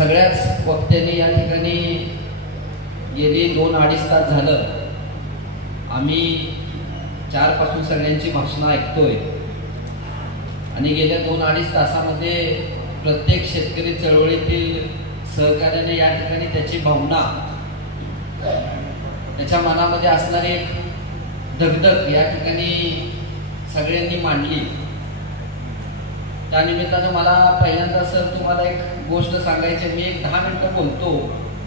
सगळ्याच वक्त्यांनी या ठिकाणी गेली 2-2.5 तास झालं आम्ही 4 पासून सगळ्यांची भाषणं ऐकतोय आणि गेल्या 2-2.5 तासामध्ये प्रत्येक शेतकरी चळवळीतील सहकार्याने या ठिकाणी त्याची भावना, त्याच्या मनामध्ये असणारी एक धगधग या ठिकाणी सगळ्यांनी मांडली। त्यानिमित्तानं मला पहिल्यांदा सर तुम्हाला एक गोष्ट सांगायची, मी एक 10 मिनिटं बोलतो,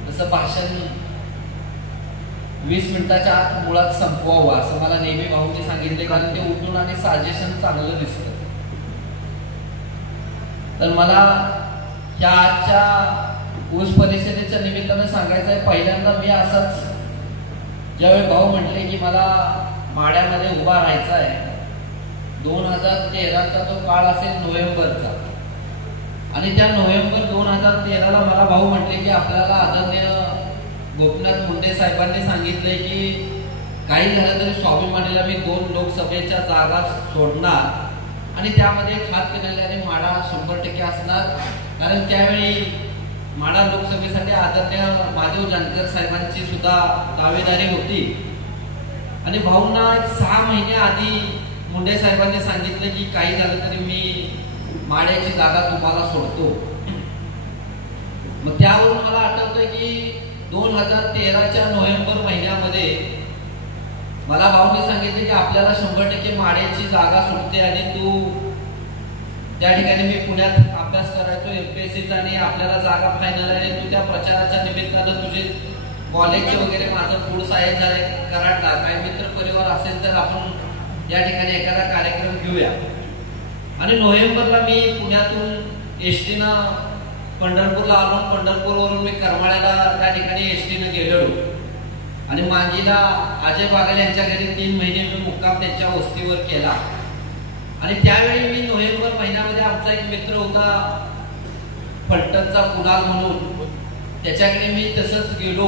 तसं भाषण 20 मिनिटाच्या आत मुळात संपवावं असं मला नेहमी भाऊंनी सांगितले, कारण ते उठून आणि सजेशन चांगलं दिसतं। तर मला ह्या आजच्या ऊस परिषदेच्या निमित्तानं सांगायचं आहे, पहिल्यांदा मी असाच ज्यावेळी भाऊ म्हटले की मला माड्यामध्ये उभा राहायचा आहे, 2013चा तो काळ असेल नोव्हेंबरचा, आणि त्या नोव्हेंबर 2013ला मला भाऊ म्हटले की आपल्याला आदरणीय गोपीनाथ मुंडे साहेबांनी सांगितलंय की काही झालं तरी स्वाभिमानीला मी 2 लोकसभेच्या जागा सोडणार आणि त्यामध्ये हातकणंगले आणि माढा 100% असणार, कारण त्यावेळी माढा लोकसभेसाठी आदरणीय महादेव जानकर साहेबांची सुद्धा दावेदारी होती। आणि भाऊंना 6 महिने आधी मुंडे साहेबांनी सांगितलं की काही झालं तरी मी माड्याची जागा तुम्हाला सोडतो। मग त्यावरून मला आठवतंय की 2013च्या नोव्हेंबर महिन्यामध्ये मला भाऊंनी सांगितले की आपल्याला 100% माड्याची जागा सुटते आणि तू त्या ठिकाणी मी पुण्यात अभ्यास करायचो एमपीएससीचा आणि आपल्याला जागा फायनल आहे, तू त्या प्रचाराच्या निमित्तानं तुझे कॉलेजचे वगैरे माझं पुढं साहेब झाले कराडला, काही मित्र परिवार असेल तर आपण या ठिकाणी एखादा कार्यक्रम घेऊया। आणि नोव्हेंबरला मी पुण्यातून एसटीनं पंढरपूरला आलो, पंढरपूरवरून मी करमाळ्याला त्या ठिकाणी एसटीनं गेलो आणि मांगीला अजय बागल यांच्या घरी 3 महिने मी मुक्काम त्यांच्या वस्तीवर केला। आणि त्यावेळी मी नोव्हेंबर महिन्यामध्ये आमचा एक मित्र होता फलटणचा कुणाल म्हणून, त्याच्याकडे मी तसंच गेलो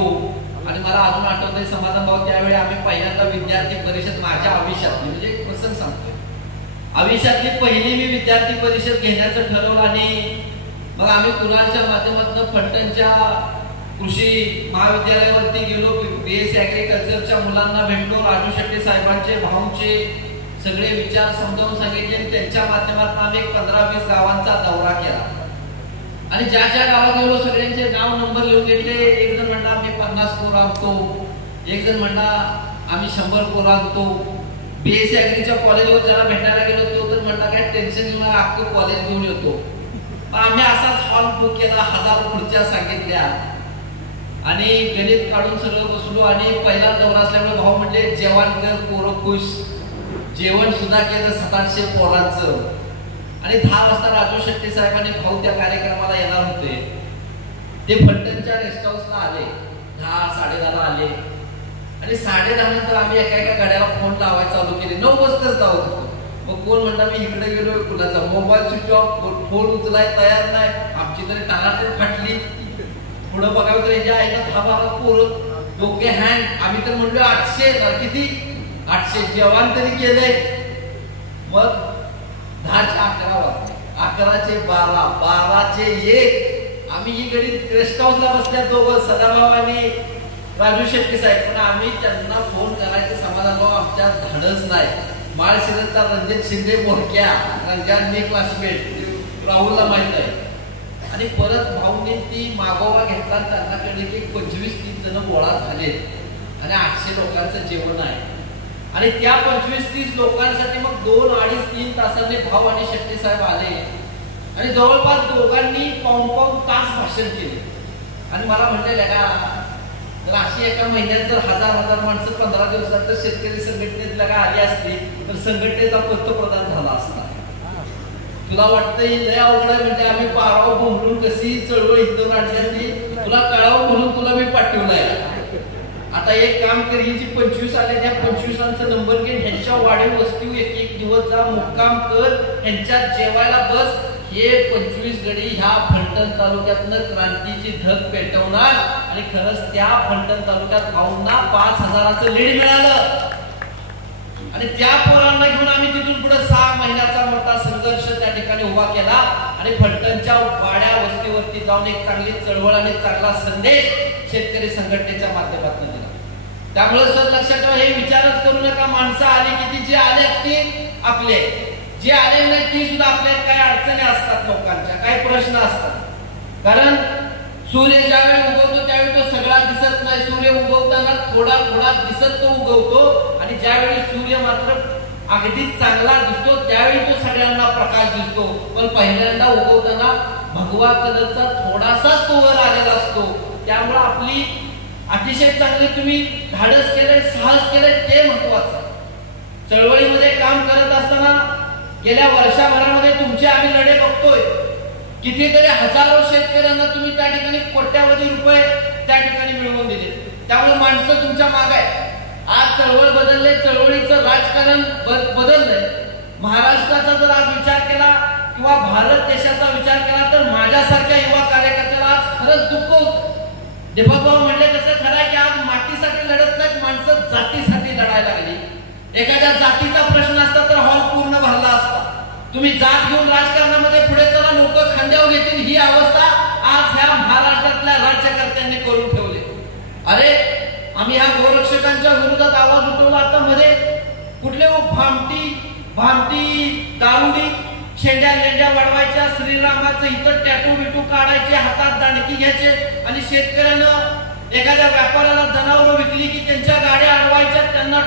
आणि मला अजून आठवतंय समाधान भाऊ, त्यावेळी आम्ही पहिल्यांदा विद्यार्थी परिषद माझ्या आयुष्यातली, म्हणजे एक प्रसंग सांगतोय, आयुष्यातली पहिली मी विद्यार्थी परिषद घेण्याचं ठरवलं आणि मग आम्ही कुणालच्या माध्यमातून फलटणच्या कृषी महाविद्यालयावरती गेलो, बीएससी ऍग्रिकल्चरच्या मुलांना भेटलो, राजू शेट्टी साहेबांचे भाऊंचे सगळे विचार समजावून सांगितले आणि त्यांच्या माध्यमातून आम्ही 15-20 गावांचा दौरा केला आणि ज्या ज्या गावात गेलो सगळ्यांचे नाव नंबर लिहून घेतले। एक जण म्हणला आम्ही 50 पोर आणतो, एक जण म्हणला आम्ही 100 पोर आणतो। बीएससी ऍग्रीच्या कॉलेजवर ज्याला भेटायला गेलो तो तर म्हणला काय टेन्शन घेऊन अख्खं कॉलेज घेऊन येतो। आम्ही असाच हॉल बुक केला, 1000 खुर्च्या सांगितल्या आणि गणित काढून सगळं बसलो आणि पहिला दौरा असल्यामुळे भाऊ म्हणले जेवण कर पोरं खुश, जेवण सुद्धा केलं 700 पोरांचं। आणि 10 वाजता राजू शेट्टी साहेबांनी भाऊ त्या कार्यक्रमाला येणार होते, ते फलटणच्या रेस्ट हाऊसला आले, 10-10:30 आले आणि 10:30 नंतर आम्ही एका गाड्याला फोन लावायला चालू केले, 9 वाजताच लावत होतो। मग कोण म्हणता मी इकडे गेलो, कुणाचा मोबाईल स्विच ऑफ, फोन उचलाय तयार नाही, आमची तरी टाळाटे फाटली, पुढे बघावं तर याच्या आहे ना 10-12 पोरं डोके हँड, आम्ही तर म्हणलो 800 किती 800 जेवण तरी केलंय। मग 10च्या 11 वाजले, 11चे 12, 12चे 1 आम्ही ही गडी रेस्ट हाऊसला बसल्या दोघं, सदाभाऊ आणि राजू शेट्टी साहेब, पण आम्ही त्यांना फोन करायचं समाधान भाऊ आमच्या धाडच नाही। माळशिरसचा रणजित शिंदे मोरक्या, रंजांनी क्लासमेट राहुलला माहित आहे, आणि परत भाऊंनी ती मागोवा घेतला, त्यांना कळले की 25-30 जण गोळा झाले आणि 800 लोकांचं जेवण आहे आणि त्या 25-30 लोकांसाठी मग 2-2.5-3 तासांनी भाऊ आणि शेट्टी साहेब आले आणि जवळपास दोघांनी पाऊण तास भाषण केले आणि मला म्हटलेलं का तर अशी एका महिन्यात जर 1000 माणसं 15 दिवसात जर शेतकरी संघटनेत लगा आली असती तर संघटनेचा पंतप्रधान झाला असता। तुला वाटतंय लय अवघड आहे, म्हणजे आम्ही पाराव बोंबलून कशी चळवळ इथून आणली, तुला कळावं म्हणून तुला मी पाठवलंय। आता एक काम कर, ही जी 25 आले त्या 25चा नंबर घे, ह्यांच्या वाढीव वस्ती एक दिवस जा मुक्काम कर, ह्यांच्यात जेवायला बस, हे 25 गडी ह्या फलटण तालुक्यातनं क्रांतीची धग पेटवणार आणि खरंच त्या फलटण तालुक्यात भाऊंना 5000चं लीड मिळालं आणि त्या पोरांना घेऊन आम्ही तिथून पुढे 6 महिन्याचा मोठा संघर्ष त्या ठिकाणी उभा केला आणि आणि फलटणच्या वाड्या वस्तीवरती जाऊन एक चांगली चळवळ आणि चांगला संदेश शेतकरी संघटनेच्या माध्यमातून दिला. त्यामुळे सर लक्षात ठेवा, हे विचारच करू नका माणसं आली किती, जे आले ती आपले, जे आले नाही ती सुद्धा आपल्याला काही अडचणी असतात, लोकांच्या काही प्रश्न असतात. कारण सूर्य ज्यावेळी उगवतो त्यावेळी तो सगळा दिसत नाही, सूर्य उगवताना थोडा थोडा दिसत तो उगवतो, आणि ज्यावेळी सूर्य मात्र अगदी चांगला दिसतो त्यावेळी तो सगळ्यांना प्रकाश दिसतो. पण पहिल्यांदा उगवताना भगवा कलरचा थोडासाच तो वर आलेला असतो. त्यामुळे आपली अतिशय चांगले तुम्ही धाडस केलंय, साहस केलंय, ते महत्वाचं. चळवळीमध्ये काम करत असताना गेल्या वर्षभरामध्ये तुमचे आम्ही लढे बघतोय. कितीतरी हजारो शेतकऱ्यांना तुम्ही त्या ठिकाणी कोट्यावधी रुपये त्या ठिकाणी मिळवून दिले. त्यामुळे माणसं तुमच्या मागे आहे. आज चळवळ बदलले, चळवळीचं राजकारण बदललंय. महाराष्ट्राचा जर आज विचार केला किंवा भारत देशाचा विचार केला तर माझ्यासारख्या युवा कार्यकर्त्याला आज खरंच दुःख होतं. दीपकभाऊ म्हणले तसं खरं आहे की आज मातीसाठी लढत नाहीत माणसं, जातीसाठी लढायला लागली. एखाद्या जातीचा प्रश्न असता तर हॉल पूर्ण भरला असता. तुम्ही जात घेऊन राजकारणामध्ये पुढे चला, लोक खांद्यावर घेतील, ही अवस्था आज ह्या महाराष्ट्रातल्या राज्यकर्त्यांनी करून ठेवली. अरे आम्ही ह्या गोरक्षकांच्या विरोधात आवाज उठवला. आता मध्ये कुठले भामटी दारुडी शेंड्या लेंड्या वाढवायच्या, श्रीरामाचं इथं टॅटू बिटू काढायचे, हातात दांडकी घ्यायचे, आणि शेतकऱ्यानं एखाद्या व्यापाऱ्याला जनावरं विकली की त्यांच्या गाड्या अडवायच्या, त्यांना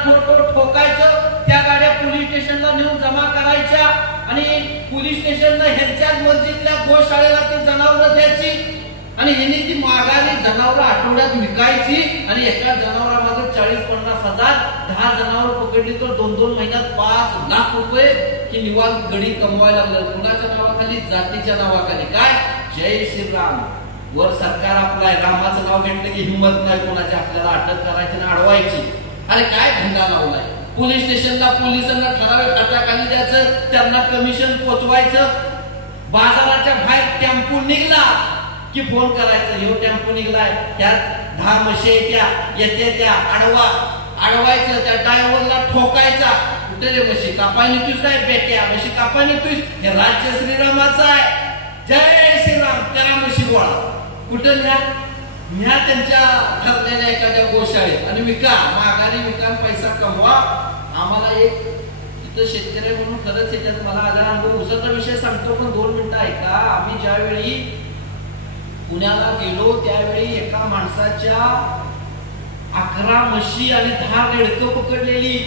ठोकायचं, त्या गाड्या पोलीस स्टेशनला नेऊन जमा करायच्या, आणि पोलीस स्टेशनला ह्यांच्याच मस्जिदल्या गोशाळेला ती जनावरं द्यायची, आणि ह्यांनी ती माघारी जनावरं आठवड्यात विकायची, आणि एका जनावरामागे 40-50 हजार, 10 जनावर पकडली तर 2-2 महिन्यात 5 लाख रुपये की निवांत गडी कमवायला लागलं. कुणाच्या नावाखाली? जातीच्या नावाखाली. काय? जय श्रीराम. वर सरकार आपलं आहे, रामाचं नाव घेतलं की हिंमत नाही कोणाची आपल्याला अटक करायची ना अडवायची. अरे काय धंदा लावलाय? पोलीस स्टेशनला पोलिसांना ठराविक खात्याखाली द्यायचं, त्यांना कमिशन पोचवायचं. बाजाराच्या बाहेर टेम्पो निघला की फोन करायचं, ह्यो टेम्पो निघलाय, त्यात 10 म्हशी येते, त्या अडवायचं, त्या ड्रायव्हरला ठोकायचा. कुठे रे म्हशी कापाय नेतोस काय बेट्या, म्हशी कापाय नेतोस, हे राज्य श्रीरामाचं आहे, जय श्रीराम, करा म्हशी गोळा. कुठं न्या त्यांच्या ठरलेल्या एखाद्या गोशाळेत आणि विका, माघारी विका, पैसा कमवा. आम्हाला एक तिथं शेतकरी म्हणून खरंच याच्यात मला आला अनुभव. उसाचा विषय सांगतो पण 2 मिनिटं ऐका. आम्ही ज्यावेळी पुण्याला गेलो त्यावेळी एका माणसाच्या 11 म्हशी आणि 10 रेडकं पकडलेली,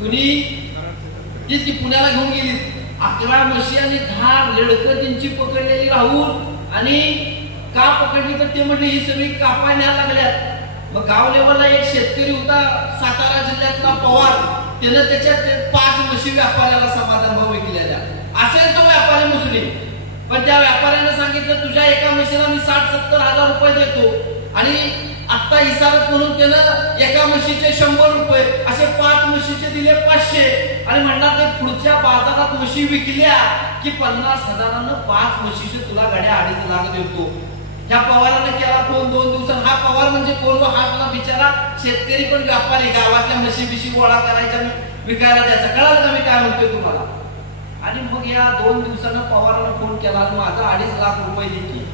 कुणी तीच की पुण्याला घेऊन गेली. 11 म्हशी आणि 10 रेडकं त्यांची पकडलेली राहून, आणि का पकडली तर ते म्हटले ही सगळी कापाय न्यायला लागल्यात. मग गाव लेवलला एक शेतकरी होता सातारा जिल्ह्यातला पवार, त्यानं त्याच्यात 5 म्हशी व्यापाऱ्याला समाधान भाव विकलेल्या. असेल तो व्यापारी मुस्लिम, पण त्या व्यापाऱ्यानं सांगितलं तुझ्या एका म्हशीला मी 60-70 हजार रुपये देतो, आणि आता इसारत म्हणून त्यानं एका म्हशीचे 100 रुपये, असे 5 म्हशीचे दिले 500, आणि म्हणणार ते पुढच्या बाजारात म्हशी विकल्या की 50 हजारानं 5 म्हशीचे तुला गाड्या 2.5 लाख देतो. ह्या पवारानं केला फोन 2 दिवसांत. हा पवार म्हणजे कोण? हा तुला बिचारा शेतकरी पण व्यापारी, गावातल्या म्हशी बिशी गोळा करायच्या विकायला द्यायचा. कळालं का मी काय म्हणतोय तुम्हाला? आणि मग या 2 दिवसानं पवारानं फोन केला, माझा 2.5 लाख रुपये देते.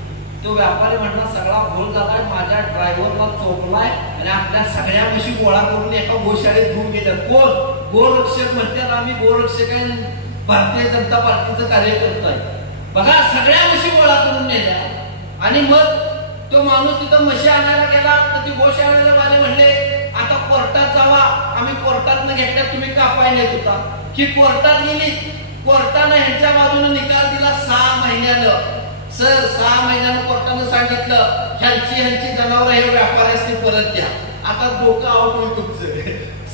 तो व्यापारी म्हणला सगळा भूल झालाय, माझ्या ड्रायव्हरला चोपलाय, आणि आपल्या सगळ्या म्हशी गोळा करून एका गोशाळेत घेऊन गेल्या. कोण? गोरक्षक म्हणतात. आम्ही गोरक्षक आहे, भारतीय जनता पार्टीचं कार्यकर्ता आहे. बघा, सगळ्या म्हशी गोळा करून नेल्या. आणि मग तो माणूस तिथं म्हशी आणायला गेला तर ती गोशाळेला वाले म्हणले आता कोर्टात जावा. आम्ही कोर्टात घेतल्या, तुम्ही कापाय नेत होता. की कोर्टात गेली, कोर्टानं ह्यांच्या बाजूने निकाल दिला 6 महिन्यानं. सर 6 महिन्यानं कोर्टानं सांगितलं ह्यांची जनावरं हे व्यापाऱ्यासनी परत द्या. आता डोकं आउट होईल तुमचं.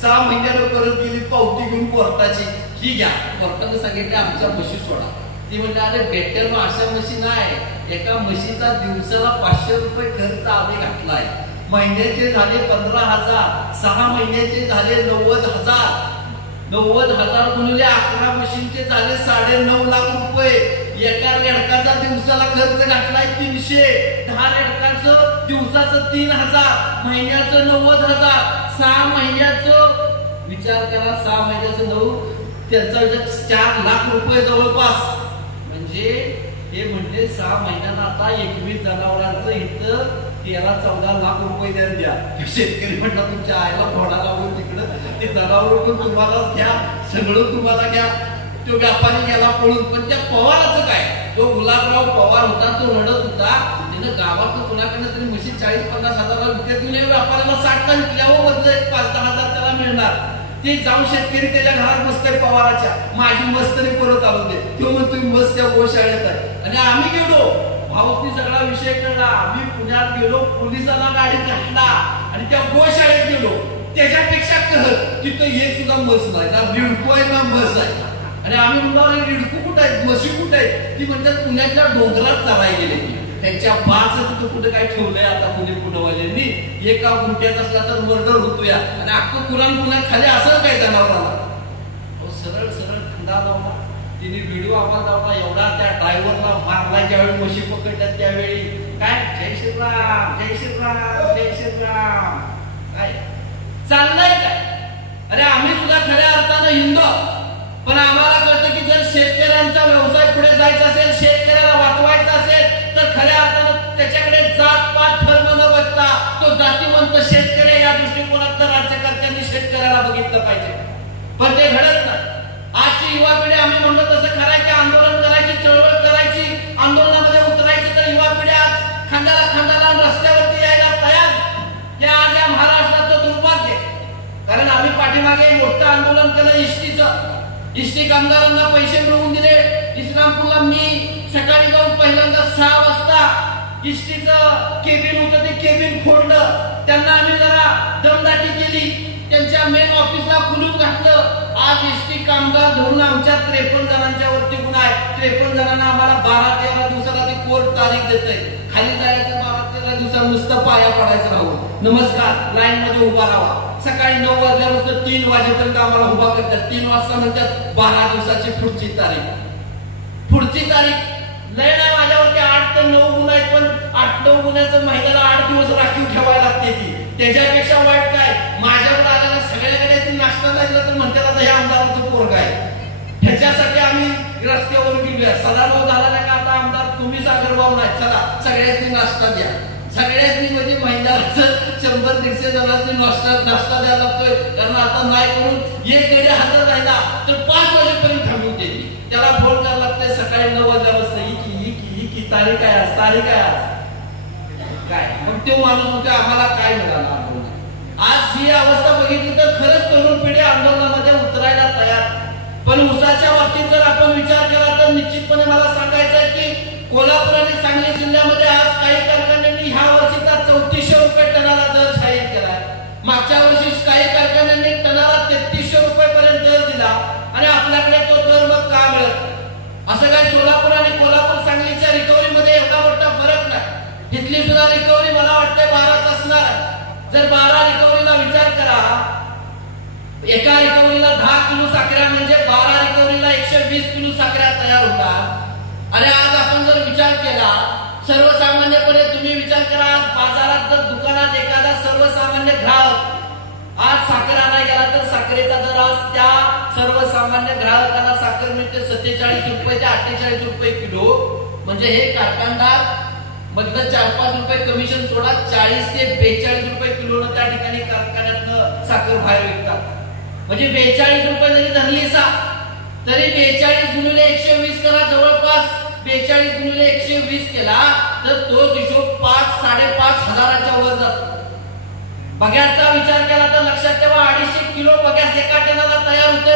6 महिन्यानं परत गेली, पावती घेऊन कोर्टाची, ही घ्या. कोर्टानं सांगितलं आमच्या म्हशी सोडा. ती म्हणजे अरे बेटर मग अशा म्हशी नाही, एका म्हशीचा दिवसाला 500 रुपये खर्च आम्ही घातलाय. महिन्याचे झाले 15,000, 6 महिन्याचे झाले 90,000. 90,000 गुणिले 11 म्हशींचे झाले 9.5 लाख रुपये. एका रेडकाचा दिवसाला खर्च घातलाय 300, 10 रेडकाचं दिवसाचं 3,000, महिन्याचं 90,000, 6 महिन्याचं विचार करा, 6 महिन्याचं 9, त्याचा 4 लाख रुपये जवळपास. म्हणजे हे म्हणले 6 महिन्यांना आता 21 जनावरांचं इथं 13-14 लाख रुपये द्या. शेतकरी म्हणला तुमच्या आईला घोडा लागून तिकडं ते जनावर पण तुम्हाला घ्या, सगळं तुम्हाला घ्या. तो व्यापारी गेला पळून. पण त्या पवाराचं काय, जो गुलाबराव पवार होता तो रडत होता. त्यानं गावात कुणाकडनं तरी म्हशी 40-50 हजाराला विकत घेऊन व्यापाऱ्याला 60ला विकल्यावर बदल 5-10 हजार त्याला मिळणार. ते जाऊन शेतकरी त्याच्या घरात बसतोय पवाराच्या, माझी मस्तरी परत आलो दे. तो म्हणतो मस्त त्या गोशाळेत आहे. आणि आम्ही गेलो, भाऊनी सगळा विषय कळला. आम्ही पुण्यात गेलो, पोलिसांना गाडी घातला आणि त्या गोशाळेत गेलो. त्याच्यापेक्षा कहत तिथं एक सुद्धा मस नाही, ना रिडको आहे ना मस आहे. आणि आम्ही म्हणलो रिडको कुठं आहेत, म्हशी कुठं आहेत? ती म्हणतात पुण्याच्या डोंगरात चराय गेले. त्यांच्या बाच तिथं कुठं काय ठेवलंय आता पुणे पुणेवाल्यांनी. एका गुंट्यात असला तर मर्डर होतोय आणि अख्खं कुराण पुण्यात खाली असं काय जनावराला. सरळ सरळ खंदा लावला. तिने व्हिडिओ आम्हाला दाखवला. एवढा त्या ड्रायव्हरला मारला ज्यावेळी म्हशी पकडतात त्यावेळी काय जय श्रीराम जय श्रीराम जय श्रीराम काय चाललंय काय. अरे आम्ही सुद्धा खऱ्या अर्थानं हिंदू, पण आम्हाला कळतं की जर शेतकऱ्यांचा व्यवसाय पुढे जायचा असेल, शेतकऱ्याला वाचवायचा असेल तर खऱ्या अर्थानं त्याच्याकडे जात पात धर्म न बघता तो जातीवंत शेतकरी या दृष्टिकोनात राज्यकर्त्यांनी शेतकऱ्याला बघितलं पाहिजे. पण ते घडत नाही. आजची युवा पिढी आम्ही म्हणतो तसं करायची, आंदोलन करायची, चळवळ करायची, आंदोलनामध्ये उतरायची, तर युवा पिढी आज खांद्याला खांद्याला रस्त्यावरती यायला तयार. हे आज या महाराष्ट्राचं दुर्भाग्य. कारण आम्ही पाठीमागे मोठं आंदोलन केलं इष्टीचं. इष्टी कामगारांना पैसे मिळवून दिले. इस्लामपूरला मी सकाळी जाऊन पहिल्यांदा 6 वाजता इष्टीचं केबिन होतं ते केबिन फोडलं. त्यांना आम्ही जरा दमदाटी केली, त्यांच्या मेन ऑफिसला कुलूप घातलं. आज इष्टी कामगार धरून आमच्या 53 जणांच्या वरती गुन्हा आहे. 53 जणांना आम्हाला 12-13 दिवसाला ते कोर्ट तारीख देतंय. खाली जायचं 12-13 दिवसाला नुसतं पाया पडायचं राहून नमस्कार लाईन मध्ये उभा राहा. सकाळी 9 वाजल्यापासून 3 वाजेपर्यंत आम्हाला उभा करतात. 3 वाजता म्हणतात 12 दिवसाची पुढची तारीख. पुढची तारीख लय नाही माझ्यावरती 8 ते 9 गुन्हे आहेत. पण 8-9 गुन्ह्याचं महिन्याला 8 दिवस राखीव ठेवायला लागते. ती त्याच्यापेक्षा वाईट काय, माझ्यावर आलेला सगळ्याकडे नाश्ता लागला तर म्हणतात आता हे आमदाराचं पोरग आहे. ह्याच्यासाठी आम्ही रस्त्यावर गेलोय. सदाभाऊ झाला नाही का आता आमदार तुम्ही सागरभाऊ नाही, चला सगळ्यांनी नाश्ता द्या. सगळ्यांनी म्हणजे महिन्याला 100-150 जणांनी नाश्ता द्यायला लागतोय. कारण आता नाही करून एक गडी हजर राहिला तर 5 वाजेपर्यंत थांबवते. त्याला फोन करायला लागतंय सकाळी 9 वाजल्यापासून ही तारीख आहे आज, तारीख आहे आज काय. मग तो माणूस म्हणतो आम्हाला काय मिळालं आंदोलन. आज ही अवस्था बघितली तर खरंच तरुण पिढी आंदोलनामध्ये उतरायला तयार. पण ऊसाच्या बाबतीत जर आपण विचार केला तर निश्चितपणे मला सांगायचं आहे की कोल्हापूर आणि सांगली जिल्ह्यामध्ये आज काही कारखान्यांनी ह्या वर्षीचा 3400 रुपये टनाला दर जाहीर केला. मागच्या वर्षी काही कारखान्यांनी टनाला 3300 रुपये दर दिला. आणि आपल्याकडे तो दर मग का मिळत. असं काय सोलापूर आणि कोल्हापूर सांगलीच्या रिकव्हरी मध्ये एवढा मोठा फरक नाही. इथली सुद्धा रिकव्हरी मला वाटते 12च असणार आहे. जर 12 रिकव्हरीला विचार करा, एका रिकव्हरीला 10 किलो साखऱ्या म्हणजे 12 रिकव्हरीला 120 किलो साखऱ्या तयार होतात. आणि आज आपण जर विचार केला सर्वसामान्यपणे तुम्ही विचार करा, आज बाजारात जर दुकानात एखादा सर्वसामान्य ग्राहक आज साखर आणायला गेला तर साखरेचा दर आज त्या सर्वसामान्य ग्राहकाला साखर मिळते 47 रुपये ते 48 रुपये किलो. म्हणजे हे कारखानदार मधलं 4-5 रुपये कमिशन सोडा 40 ते 42 रुपये किलोनं त्या ठिकाणी कारखान्यातनं साखर बाहेर विकतात. म्हणजे 42 रुपये जरी धरली तरी 42 गुणिले 120 करा, जवळपास 42 गुणिले 120 केला तर तोच हिशोब 5-5.5 हजाराच्या वर जातो. बघ्याचा विचार केला तर लक्षात ठेवा 250 किलो बघ्यास एका टनाला तयार होते.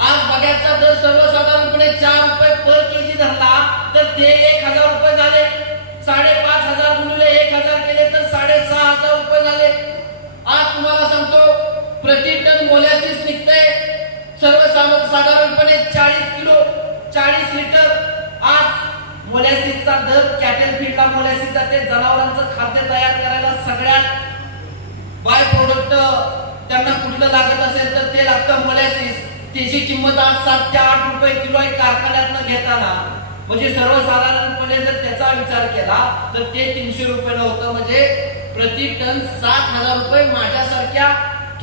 आज बघ्याचा दर सर्वसाधारणपणे 4 रुपये पर केजी धरला तर ते 1000 रुपये झाले. 5,500 गुणिले 1000 केले तर 6,500 रुपये झाले. आज तुम्हाला सांगतो प्रति टन मोलॅसिस निघते सर्वसाधारणपणे 40 किलो 40 लिटर. आज मोलॅसिसचा दर कॅटल फीडला मोलॅसिस जाते. जनावरांचं खाद्य तयार करायला सगळ्यात बाय प्रोडक्ट त्यांना कुठलं लागत असेल तर ते लागतं मोलॅसिस. त्याची किंमत आज 7 ते 8 रुपये किलो आहे कारखान्यातनं घेताना. म्हणजे सर्वसाधारणपणे जर त्याचा विचार केला तर ते 300 रुपये होतं. म्हणजे प्रति टन 7,000 रुपये. माझ्यासारख्या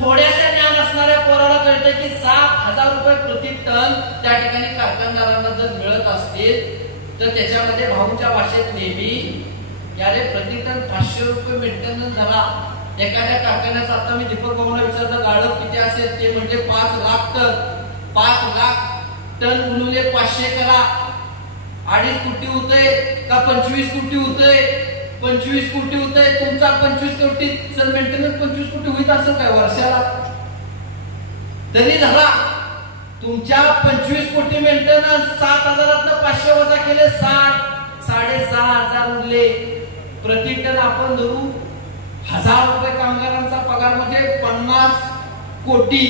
थोड्याशा ज्ञान असणाऱ्या पोराला कळतं की 7,000 रुपये प्रति टन त्या ठिकाणी कारखानदारांना जर मिळत असतील तर त्याच्यामध्ये भाऊंच्या भाषेत नेहमी यारे प्रतिटन 500 रुपये मेंटेनन्स झाला. एखाद्या कारखान्याचा आता मी दीपक भाऊंना विचारलं गाळप किती असेल, ते म्हणजे 5 लाख टन. 5 लाख टन गुणुले 500 करा, 2.5 कोटी होतंय का 25 कोटी होतंय? 25 कोटी होतंय. तुमचा 25 कोटी सर मेंटेनन्स 25 कोटी होईल असं काय वर्षाला? तरी धरा तुमच्या 25 कोटी मेंटेनन्स 7,000 500 वजा केले 6,500 उरले. प्रति टन आपण धरू 1000 रुपये कामगारांचा पगार म्हणजे 50 कोटी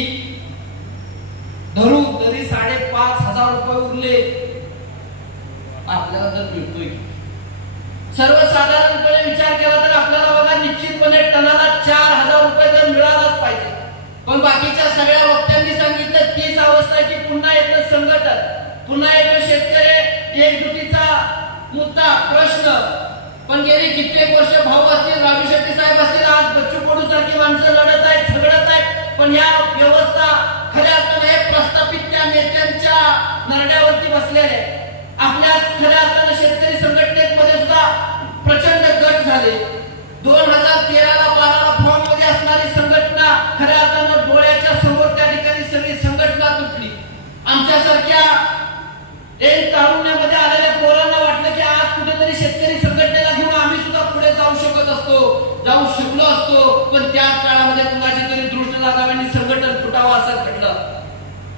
धरू, तरी 5,500 रुपये उरले. आपल्याला जर मिळतोय सर्वसाधारणपणे विचार केला तर आपल्याला बघा निश्चितपणे टनाला 4,000 रुपये दर मिळालाच पाहिजे. पण बाकीच्या सगळ्या वक्त्यांनी सांगितलं तीच अवस्था आहे की पुन्हा येतं संघटन, पुन्हा येतो शेतकरी एकजुटीचा मुद्दा प्रश्न. पण गेली कित्येक वर्ष भाऊ असतील, राजू शेट्टी साहेब असतील, आज बच्चू कडू सारखी माणसं लढत आहेत, झगडत आहेत. पण या व्यवस्था खऱ्या अर्थाने प्रस्थापित त्या नेत्यांच्या नरड्यावरती बसलेल्या आहेत. आपल्या खऱ्या अर्थाने शेतकरी संघटनेमध्ये सुद्धा प्रचंड गट झाले. 2013-12 फॉर्म मध्ये असणारी संघटना खऱ्या अर्थाने डोळ्याच्या समोर त्या ठिकाणी सगळी संघटना तुटली. आमच्यासारख्या एक तारुण्यामध्ये आलेल्या पोरांना वाटलं की आज कुठेतरी शेतकरी संघटनेला घेऊन आम्ही सुद्धा पुढे जाऊ शकत असतो, जाऊ शकलो असतो. पण त्याच काळामध्ये कुणाची तरी दृष्ट लागाव्याने संघटन फुटावं असं घडलं.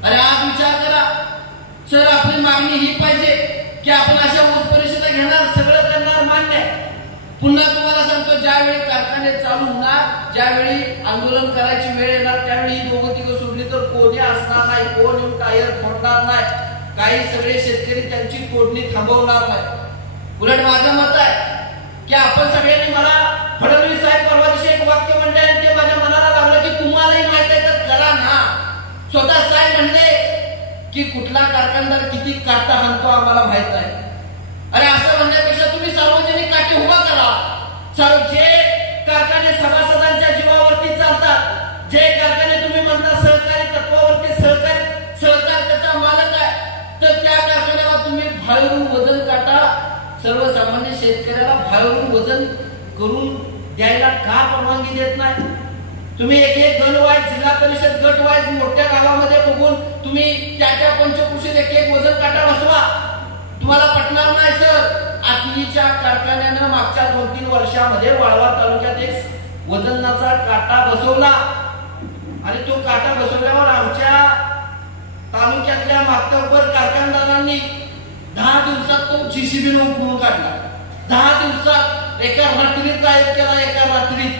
अरे आज विचार करा सर, आपली मागणी ही पाहिजे की आपण अशा ऊस परिषदा घेणार, सगळं करणार, मान्य आहे. पुन्हा तुम्हाला सांगतो ज्यावेळी कारखाने चालू होणार, ज्यावेळी आंदोलन करायची वेळ येणार, त्यावेळी दोघं तिघं सोडली तर कोणी असणार नाही, कोण येऊन टायर फोडणार नाही, काही सगळे शेतकरी त्यांची तोडणी थांबवणार नाही. उलट माझं मत आहे की आपण सगळ्यांनी, मला फडणवीस साहेब परवा दिवशी एक वाक्य म्हणले आणि ते माझ्या मनाला लागलं की तुम्हालाही माहिती आहे तर करा ना. स्वतः साहेब म्हणले की कुठला कारखानदार किती काटा हाणतो आम्हाला माहित आहे. अरे असं म्हणण्यापेक्षा तुम्ही सार्वजनिक काटे उभा करा. जे कारखाने सभासदांच्या जीवावरती चालतात, जे कारखाने तुम्ही म्हणता सहकारी तत्वावरती सहकार त्याचा मालक आहे, तर त्या कारखान्याला तुम्ही बाहेरून वजन काटा. सर्वसामान्य शेतकऱ्याला बाहेरून वजन करून द्यायला का परवानगी देत नाही? तुम्ही एक गण वाईज, जिल्हा परिषद गट वाईज मोठ्या गावामध्ये बघून तुम्ही त्या पंचकृषीत एक वजन काटा बसवा. तुम्हाला पटणार नाही सर. आतनीच्या कारखान्यानं मागच्या 2-3 वर्षामध्ये वाळवा तालुक्यात एक वजनाचा काटा बसवला आणि तो काटा बसवल्यावर आमच्या तालुक्यातल्या मातबर कारखानदारांनी 10 दिवसात तो जीसीबीने उकळून काढला. 10 दिवसात एका रात्रीत गायब केला. एका रात्रीत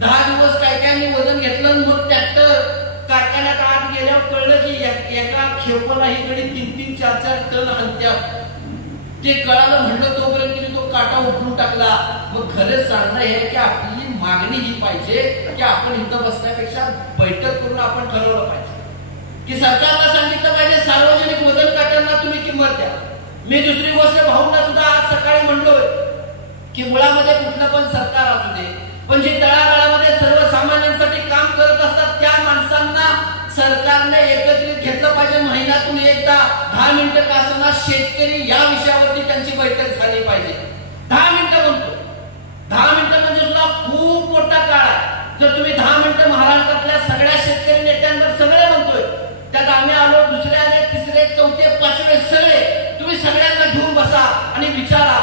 10 दिवस काय वजन घेतलं. मग ट्रॅक्टर कारखान्यात आत गेल्यावर कळलं की एका खेपला इकडे 3-3, 4-4 टन हंत्यात. ते कळालं, म्हणलं तोपर्यंत तो काटा उठून टाकला. मग खरंच सांगणं हे की आपली मागणी ही पाहिजे की आपण इथं बसण्यापेक्षा बैठक करून आपण ठरवलं पाहिजे की सरकारला सांगितलं पाहिजे सार्वजनिक वजन काट्यांना तुम्ही किंमत द्या. मी दुसरी गोष्ट भाऊंना सुद्धा आज सकाळी म्हणलोय की मुळामध्ये कुठलं पण सरकार असू दे, पण जे तळागाळामध्ये सर्वसामान्यांसाठी काम करत असतात त्या माणसांना सरकारने एकत्रित घेतलं पाहिजे. महिन्यातून एकदा 10 मिनिटं का असणार शेतकरी या विषयावरती त्यांची बैठक झाली पाहिजे. 10 मिनिटं म्हणतो, 10 मिनिटं म्हणजे सुद्धा खूप मोठा काळ आहे. जर तुम्ही 10 मिनिटं महाराष्ट्रातल्या सगळ्या शेतकरी नेत्यांवर सगळे म्हणतोय, त्यात आम्ही आलो दुसरे आले, तिसरे, चौथे, 5वे सगळे, तुम्ही सगळ्यांना घेऊन बसा आणि विचारा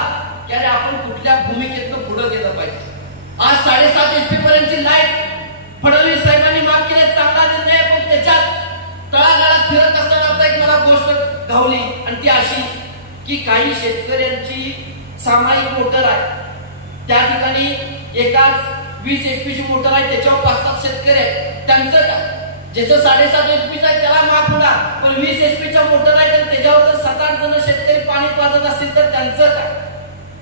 की अरे आपण कुठल्या भूमिकेतून पुढे गेलं पाहिजे. आज 7.5 HP पर्यंतची लाईट फडणवीस साहेबांनी माफ केली, चांगला निर्णय. पण त्याच्यात तळागाळात फिरत असताना एक मला गोष्ट घावली आणि ती अशी की काही शेतकऱ्यांची सामायिक मोटर आहे, त्या ठिकाणी एकाच 20 HP ची मोटर आहे, त्याच्यावर 5-7 शेतकरी आहेत. त्यांचं काय, ज्याचं 7.5 HP आहे त्याला माफ होणार, पण 20 HP च्या मोटर आहे तर त्याच्यावर जर 7-8 जण शेतकरी पाणी पाजत असतील तर त्यांचं काय?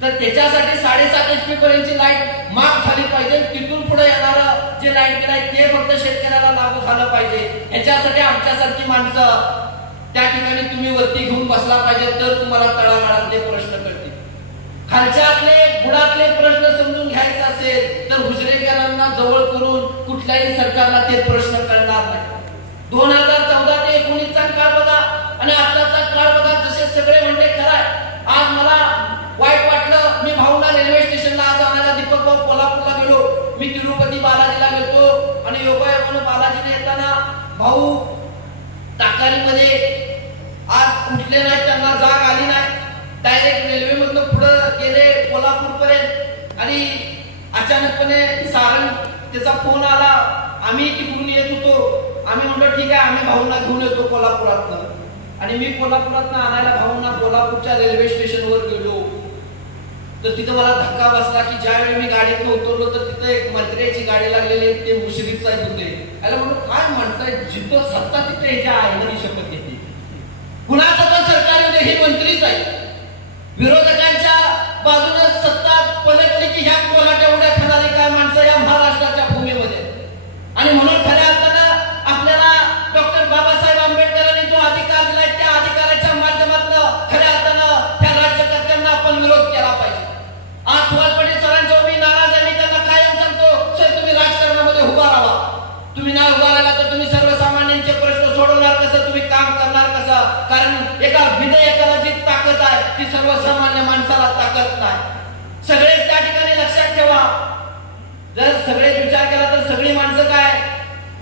तर त्याच्यासाठी 7.5 HP पर्यंतची लाईट माफ झाली पाहिजे. तिथून पुढे येणारं जे लाईट बिल आहे ते फक्त शेतकऱ्याला लागू झालं पाहिजे. याच्यासाठी आमच्यासारखी माणसं त्या ठिकाणी तुम्ही वरती घेऊन बसला पाहिजे, तर तुम्हाला तळागाळातले प्रश्न कळतील. खालच्यातले बुडातले प्रश्न समजून घ्यायचे असेल तर हुजरेकरांना जवळ करून कुठल्याही सरकारला ते प्रश्न कळणार नाही. 2014 ते 19 चा काळ बघा आणि आताचा काळ बघा, जसे सगळे म्हणले खरं आहे. आज मला भाऊ ताकारीमध्ये आज उठले नाही, त्यांना जाग आली नाही, डायरेक्ट रेल्वेमधून पुढे गेले कोल्हापूर पर्यंत आणि अचानकपणे सारण त्याचा फोन आला. आम्ही तिकडून येत होतो, आम्ही म्हणलो ठीक आहे आम्ही भाऊंना घेऊन येतो कोल्हापुरातनं. आणि मी कोल्हापुरातनं आणायला भाऊंना कोल्हापूरच्या रेल्वे स्टेशनवर गेलो. तर तिथं मला धक्का बसला की ज्यावेळी मी गाडीतून उतरलो तर तिथं एक मंत्र्याची गाडी लागलेली, ते मुश्रीफ साहेब होते. याला म्हणून काय म्हणताय, जिथं सत्ता तिथे ह्याच्या आईने शपथ घेतली. कुणाचं पण सरकार होते हे मंत्रीच आहे. विरोधकांच्या बाजूने सत्ता पलटली की ह्या कोलाट्या उड्या खाणारी काय माणसं या महाराष्ट्राच्या भूमीमध्ये. आणि म्हणून खऱ्या अर्थानं आपल्याला डॉक्टर बाबासाहेब आंबेडकरांनी जो अधिकार दिलाय त्या अधिकाराच्या माध्यमातून खऱ्या अर्थानं त्या राज्यकर्त्यांना आपण विरोध केला पाहिजे. आज सुभाष पाटील सरांच्या मी नाराज आहे, मी त्यांना कायम सांगतो सर तुम्ही राजकारणामध्ये उभा राहा. तुम्ही नाही उभा राहिला तर तुम्ही सर्वसामान्यांचे प्रश्न सोडवणार कसं, तुम्ही काम करणार कसं. कारण एका विधेयकाला जी ताकद आहे ती सर्वसामान्य माणसाला ताकद नाही. सगळेच त्या ठिकाणी लक्षात ठेवा, जर सगळेच विचार केला तर सगळी माणसं काय,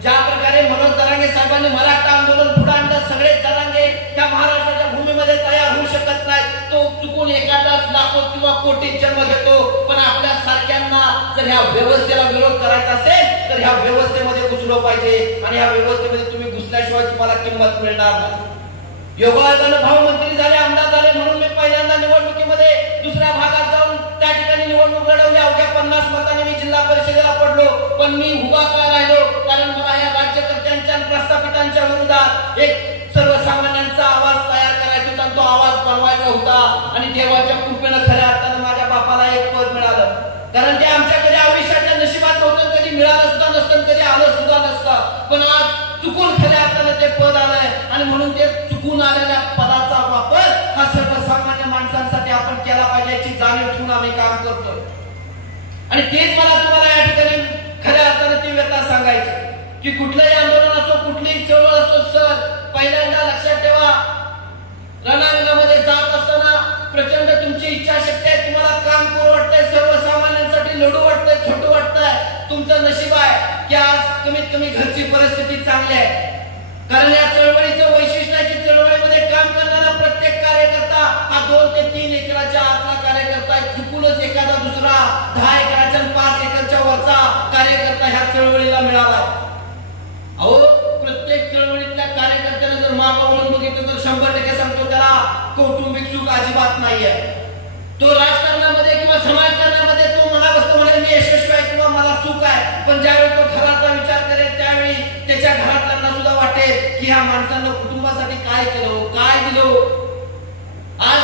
ज्या प्रकारे मनोज जरांगे साहेबांनी मराठा आंदोलन पुढे आणलं, सगळेच जरांगे त्या महाराष्ट्राच्या भूमीमध्ये तयार होऊ शकत नाही. तो चुकून एखादाच लाखो किंवा कोटी जन्म घेतो. पण आपल्या सारख्यांना जर ह्या व्यवस्थेला विरोध करायचा असेल तर ह्या व्यवस्थेमध्ये घुसलो पाहिजे. आणि ह्या व्यवस्थेमध्ये तुम्ही घुसल्याशिवाय तुम्हाला किंमत मिळणार नाही. योगायोगानं भाऊ मंत्री झाले, आमदार झाले म्हणून मी पहिल्यांदा निवडणुकीमध्ये दुसऱ्या भागात जाऊन त्या ठिकाणी निवडणूक लढवली. अवघ्या 50 मतांनी मी जिल्हा परिषदेला पडलो. पण मी उभा का राहिलो, कारण मला या राज्यकर्त्यांच्या प्रस्थापितांच्या विरोधात एक सर्वसामान्यांचा आवाज तयार करायचा होता, तो आवाज बनवायचा होता. आणि देवाच्या कृपेनं खऱ्या अर्थानं माझ्या बापाला एक पद मिळालं. कारण ते आमच्याकडे आयुष्याच्या नशिबात नव्हतं, कधी मिळालं सुद्धा नसतं, कधी आलं सुद्धा नसतं. पण आज चुकून खऱ्या अर्थानं ते पद आलंय. आणि म्हणून ते चुकून आलेल्या पदाचा वापर हा सर्वसामान्य माणसांसाठी आपण केला पाहिजे याची जाणीव ठेवून आम्ही काम करतोय. आणि तेच मला तुम्हाला या ठिकाणी खऱ्या अर्थानं ती व्यथा सांगायची की कुठलंही आंदोलन असो, कुठलीही चळवळ असो, सर पहिल्यांदा लक्षात ठेवा, रणांगणामध्ये जात असताना प्रचंड तुमची इच्छाशक्ती आहे, तुम्हाला काम करू वाटतंय, सर्वसामान्यांसाठी लढू वाटतंय, छोटू वाटतंय. तुमचं नशीब आहे की आज कमीत कमी घरची परिस्थिती चांगली आहे. कारण या चळवळीचं वैशिष्ट्य आहे की चळवळीमध्ये काम करणारा प्रत्येक कार्यकर्ता हा 2 ते 3 एकराच्या आतला कार्यकर्ता आहे. चुकूनच एखादा दुसरा 10 एकराच्या 5 एकरच्या वरचा कार्यकर्ता ह्या चळवळीला मिळाला. अहो प्रत्येक चळवळीतल्या कार्यकर्त्याने जर मागं वळून बघितलं तर 100% सांगतो त्याला कौटुंबिक सुख अजिबात नाहीये. तो राजकारणामध्ये किंवा समाजकारणामध्ये तो मला बसतो म्हणजे मी यशस्वी आहे किंवा मला सुख आहे. पण ज्यावेळी तो घराचा विचार करेल त्यावेळी त्याच्या घरातल्यांना सुद्धा वाटेल की ह्या माणसानं कुटुंबासाठी काय केलं, काय दिलं. आज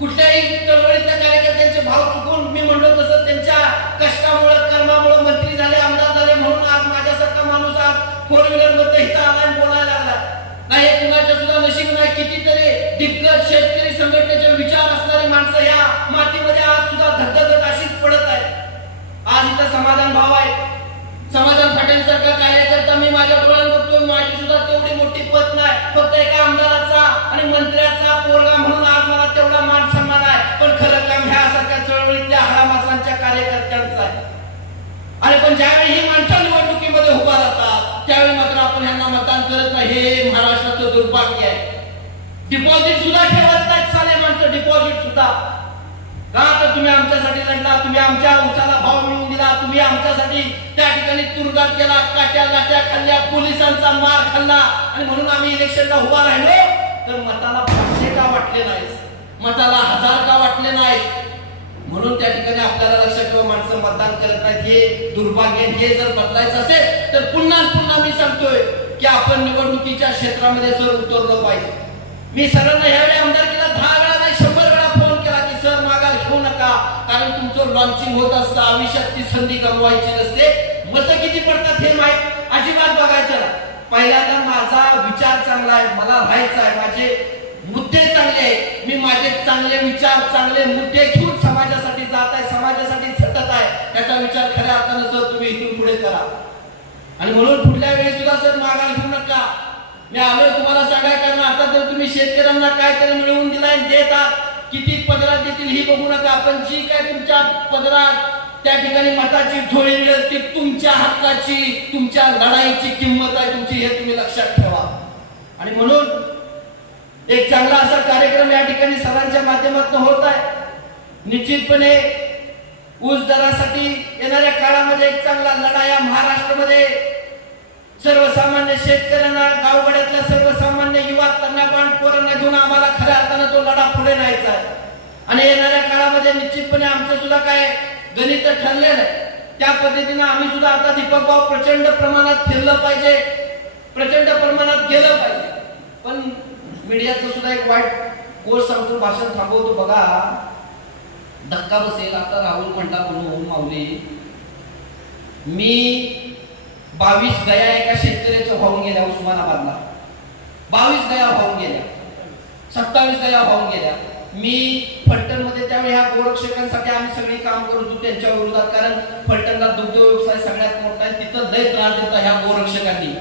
कुठल्याही चळवळीतल्या कार्यकर्त्यांचे भाव चुकून मी म्हणलो तसं त्यांच्या कष्टामुळे कर्मामुळे मंत्री झाले, आमदार झाले म्हणून आज माझ्यासारखा माणूस आज 4 व्हीलर मध्ये इथं आला आणि बोलायला लागला. नाही हे कुणाच्या सुद्धा नशीब नाही. कितीतरी दिग्गज शेतकरी संघटनेचे विचार असणारी माणसं या मातीमध्ये आज सुद्धा धगधगत अशीच पडत आहे. आज इथं समाधान भाव आहे, समाधान पाटील सारखा कार्यकर्ता मी माझ्या डोळ्यात बघतोय. माझी सुद्धा तेवढी मोठी पत नाही, फक्त एका आमदाराचा आणि मंत्र्याचा पोरगा म्हणून आज मला तेवढा मान सन्मान आहे. पण खरं काम ह्या सारख्या चळवळीतल्या हरामासांच्या कार्यकर्त्यांचं आहे. आणि पण ज्यावेळी ही माणसं निवडणुकीमध्ये उभा राहतात त्यावेळी मात्र आपण ह्यांना मतदान करत नाही. हे महाराष्ट्राचं दुर्भाग्य आहे. डिपॉझिट सुद्धा ठेवत नाहीत साले माणसं, डिपॉझिट सुद्धा. का तर तुम्ही आमच्यासाठी लढला, तुम्ही आमच्या उसाला भाव मिळवून दिला, तुम्ही आमच्यासाठी त्या ठिकाणी तुरुंगात गेला, काट्या लाट्या खाल्ल्या, पोलिसांचा मार खाल्ला. आणि म्हणून आम्ही इलेक्शनला उभा राहिलो तर मताला 500 का वाटले नाही, मताला 1000 का वाटले नाही. म्हणून त्या ठिकाणी आपल्याला लक्षात ठेवा माणसं मतदान करत नाहीत. हे दुर्भाग्य. हे जर बदलायचं असेल तर पुन्हा पुन्हा मी सांगतोय की आपण निवडणुकीच्या क्षेत्रामध्ये सर उतरलं पाहिजे. मी सरांना यावेळी आमदारकीला 10 वेळा नाही 100 वेळा फोन केला की सर माघार घेऊ नका, कारण तुमचं लॉन्चिंग होत असतं, आयुष्यात ती संधी गमवायची नसते. मतं किती पडतात हे माहित अजिबात बघायचं नाही. पहिल्यांदा माझा विचार चांगला आहे, मला राहायचं आहे, माझे मुद्दे चांगले आहेत, मी माझे चांगले विचार चांगले मुद्दे घेऊन समाजासाठी जात आहे, समाजासाठी झटत आहे, याचा विचार खऱ्या अर्थानं सर तुम्ही इथून पुढे करा. आणि म्हणून पुढल्या वेळी सुद्धा सर माघार घेऊ नका. मी आलोय तुम्हाला सांगाय, कारण आता जर तुम्ही शेतकऱ्यांना काहीतरी मिळवून दिलाय देतात, किती पदरात देतील ही बघू नका. पण जी काय तुमच्या पदरात त्या ठिकाणी मताची झोळी मिळेल ती तुमच्या हक्काची, तुमच्या लढाईची किंमत आहे तुमची, हे तुम्ही लक्षात ठेवा. आणि म्हणून एक चांगला असा कार्यक्रम या ठिकाणी सर्वांच्या माध्यमातून होत आहे. निश्चितपणे ऊस दरासाठी येणाऱ्या काळामध्ये एक चांगला लढा या महाराष्ट्रामध्ये सर्वसामान्य शेतकऱ्यांना, गावगड्यातल्या सर्वसामान्य युवा तरुण पोरांना घेऊन आम्हाला खऱ्या अर्थानं तो लढा पुढे न्यायचा आहे. आणि येणाऱ्या काळामध्ये निश्चितपणे आमचं सुद्धा काय गणित ठरलेलं आहे. त्या पद्धतीने आम्ही सुद्धा आता दीपक भाऊ प्रचंड प्रमाणात फिरलं पाहिजे, प्रचंड प्रमाणात गेलं पाहिजे. पण मीडियाचं सुद्धा एक वाईट गोष्ट सांगतो, भाषण थांबवतो. बघा, धक्का बसेल आता राहुल म्हणता म्हणून माऊली, मी 22 गया एका शेतकऱ्याच्या वाहून गेल्या उस्मानाबादला, 22 गया वाहून गेल्या, 27 गया वाहून गेल्या. मी फलटणमध्ये त्यावेळी ह्या गोरक्षकांसाठी आम्ही सगळी काम करत होतो त्यांच्या विरोधात, कारण फलटणला दुग्ध व्यवसाय सगळ्यात मोठा आहे, तिथं लय त्रास देता ह्या गोरक्षकांनी.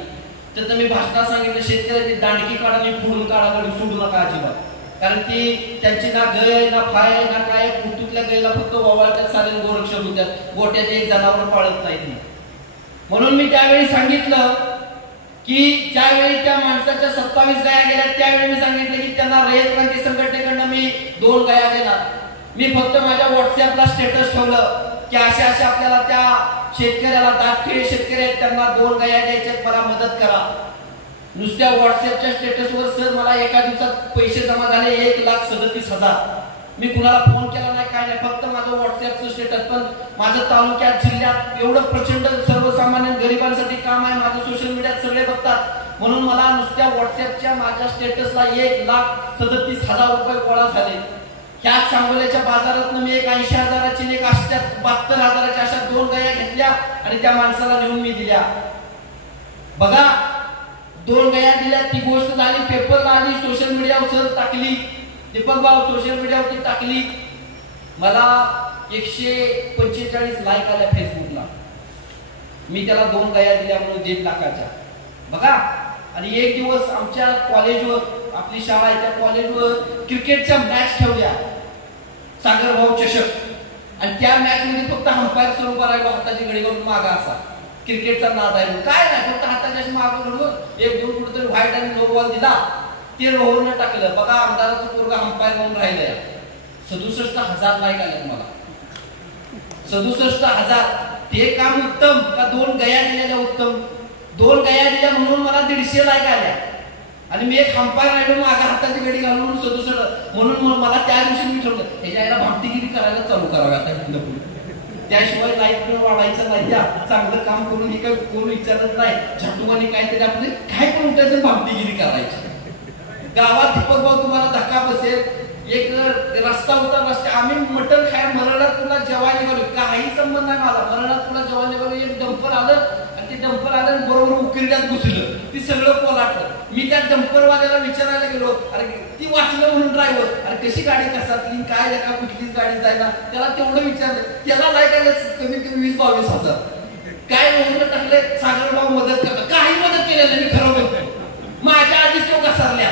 तर मी भाषणात सांगितलं शेतकऱ्यांची दांडकी काढा, मी फोडून काढा, सोडू नका अजिबात. कारण ती त्यांची ना गय ना फाय ना काय, पुतुतल्या गैला फक्त ववाळत्यात, सारे गोरक्षक होत्यात, गोट्याचे एक जनावर पाळत नाहीत. म्हणून मी त्यावेळी सांगितलं की ज्यावेळी त्या माणसाच्या 27 गाया गेल्या त्यावेळी मी सांगितलं की त्यांना रयत क्रांती संघटनेकडनं मी 2 गाया देणार. मी फक्त माझ्या व्हॉट्सअपला स्टेटस ठेवलं की अशा अशा आपल्याला त्या शेतकऱ्याला, दाखले शेतकरी आहेत, त्यांना 2 गाया द्यायच्यात, मला मदत करा. नुसत्या व्हॉट्सअपच्या स्टेटसवर सर मला एका दिवसात पैसे जमा झाले 1,37,000. मी कुणाला फोन केला नाही, काय नाही, फक्त माझं व्हॉट्सअपचं स्टेटस. पण माझं तालुक्यात जिल्ह्यात एवढं प्रचंड सर्वसामान्य गरिबांसाठी काम आहे, माझं सोशल मीडियात सगळे बघतात. म्हणून मला नुसत्या व्हॉट्सअपच्या माझ्या स्टेटसला 1,37,000 रुपये गोळा झाले. ह्या सांगोल्याच्या बाजारातून मी एक 80,000ची, एक 72,000च्या अशा 2 गाया घेतल्या आणि त्या माणसाला नेऊन मी दिल्या. बघा, 2 गाया दिल्या, ती गोष्ट झाली, पेपरला आली, सोशल मीडियावर टाकली, दीपक भाऊ सोशल मीडियावरती टाकली. मला 145 लाईक आल्या फेसबुकला. मी त्याला 2 गाया दिल्या म्हणून 1.5 लाखाच्या. बघा, आणि एक दिवस आमच्या कॉलेजवर, आपली शाळा आहे त्या कॉलेजवर क्रिकेटच्या मॅच ठेवल्या, सागर भाऊ चषक. आणि त्या मॅच मध्ये फक्त अंपायर स्वरूप राहिलो, हाताची घडी घालून मागा असा. क्रिकेटचा नाद आहे काय नाही, फक्त हाताच्या मागं घडवून 1-2 कुठेतरी व्हाईट आणि नो बॉल दिला, ते रोहरनं टाकलं. बघा, आमदाराचं पोरगा अंपायर म्हणून राहिलंय. 67,000 लाईक आले मला, 67,000. ते काम उत्तम का 2 गया दिलेल्या उत्तम? 2 गया दिल्या म्हणून मला 150 लाईक आल्या. आणि मी एक अंपायर राहिलो मागा हाताची घडी घालून 67. म्हणून मला त्या दिवशी मी ठरवलं ह्याच्या आईला भामटीगिरी करायला चालू करावी आता हिंद पुढे, त्याशिवाय लाईफ वाढायचं नाही. चांगलं काम करून हे काय कोण विचारत नाही, झटुमानी काहीतरी आपले काय करून त्याचं भामटीगिरी करायची. गावात दीपक भाऊ तुम्हाला धक्का बसेल, एक रस्ता होता, रस्ता आम्ही मटण खाय मरणात तुला जेवायला निघालो, काही संबंध नाही मला, मरणात तुला जेवायला निघालो. एक डंपर आलं आणि ते डंपर आलं आणि बरोबर उकिरड्यात घुसलं, ती सगळं पोलाटलं. मी त्या डंपरवाल्याला विचारायला गेलो, अरे ती वाचलं म्हणून ड्रायव्हर, अरे कशी गाडी कसातली काय का कुठलीच गाडी जायला, त्याला तेवढं विचारलं, त्याला लाईक आलं कमीत कमी 20-22,000. काय म्हणून टाकले, सागर भाऊ मदत करता, काही मदत केलेलं मी खरं बोलतोय. माझ्या आधीच तो घसरल्या,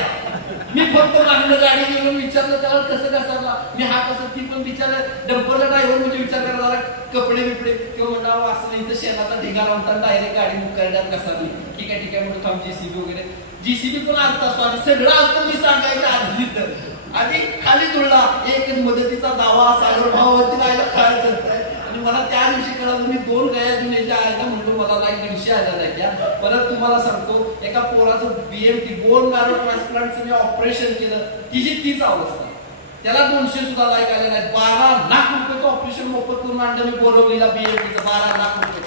मी फक्त मागणं गाडी घेऊन विचारलं त्याला कसं घसरला, मी हा कसं, ती पण विचारलं डंपरला ड्रायव्हर म्हणजे विचार करायला कपडे बिपडे किंवा म्हणलं असं इथं शेणाचा ढिगारा होता, डायरेक्ट गाडी मुकायला घसरली. ठीक आहे ठीक आहे म्हणून थांब, JCB वगैरे, JCB पण आलता असतो आणि सगळं आलतं मी सांगायचं आधी तिथं आणि खाली तुळला एक मदतीचा दावा सागर भावावरती राहायला काय करताय. आणि मला त्या दिवशी कळलं, मी 2 गया घेऊन यायच्या आयला म्हणतो मला लाईक 150 आल्या नाही त्या. परत तुम्हाला सांगतो, एका पोराचं BMT बोन मॅरो ट्रान्सप्लांटचं मी ऑपरेशन केलं, तिची तीच अवस्था, त्याला 200 सुद्धा लाईक आले नाही. 12 लाख रुपयाचं ऑपरेशन मोफत करून आणलं मी बोरवलीला, BMTचं 12 लाख रुपये.